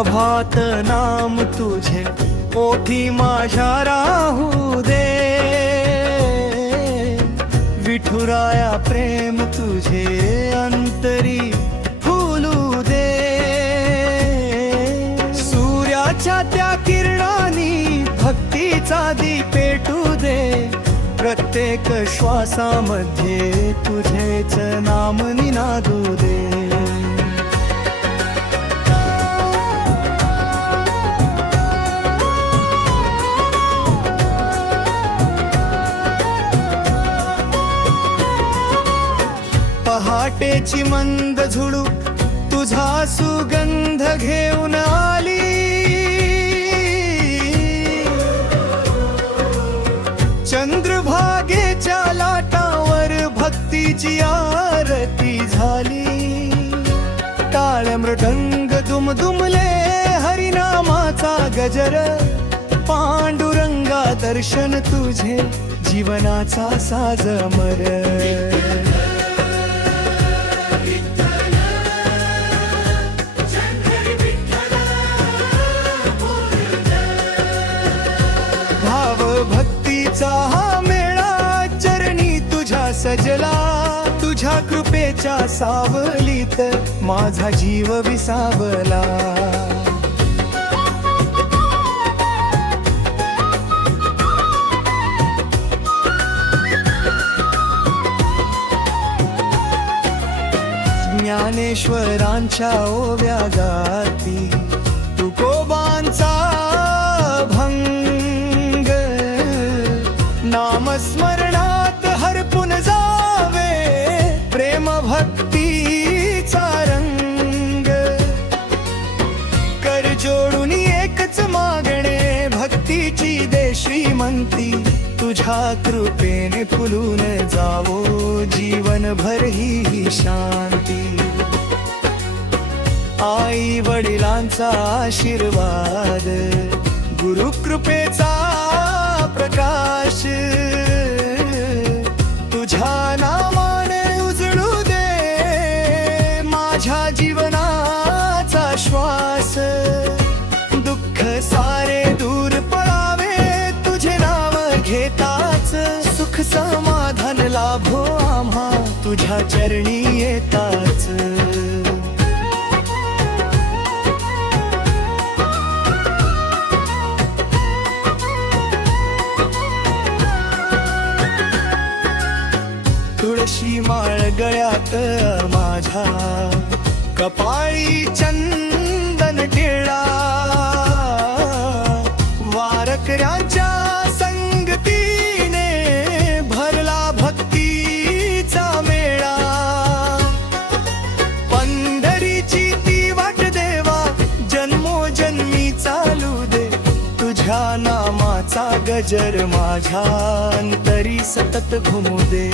प्रभात नाम तुझे ओठी माझ्या राहू दे, विठुराया प्रेम तुझे अंतरी फुलू दे, सूर्याच्या त्या किरणांनी भक्तीचा दीप पेटू दे, प्रत्येक श्वासामध्ये तुझेच नाम निनादू दे। पहाटेची मंद झुळू तुझा सुगंध घेऊन आली, चंद्रभागेच्या लाटावर भक्तीची आरती झाली, टाळ मृदंग दुमदुमले हरिनामाचा गजर, पांडुरंगा दर्शन तुझे जीवनाचा साज अमर। भक्तीचा हा मेळा चरणी तुझ्या सजला, तुझ्या कृपेच्या सावलीत माझा जीव विसावला। ज्ञानेश्वरांच्या ओव्या गाती तुकोबांचा भंग, नामस्मरणात हरपून जावे प्रेम भक्तीचा रंग, कर जोडून एकच मागणे भक्तीची दे श्रीमंती, तुझ्या कृपेने फुलून जावो जीवनभर ही शांती। आई वडिलांचा आशीर्वाद, गुरुकृपेचा प्रकाश, तुझ्या नामाने उजळू दे माझ्या जीवनाचा श्वास, दुःख सारे दूर पळावे तुझे नाव घेताच, सुख समाधान लाभो आम्हा तुझ्या चरणी येताच। तुळशी माळ गळ्यात माझ्या, कपाळी चंदन टिळा, वारकऱ्यांच्या संगतीने भरला भक्तीचा मेळा, पंढरीची ती वाट देवा जन्मोजन्मी चालू दे, तुझ्या नामाचा गजर माझ्या अंतरी सतत घुमू दे।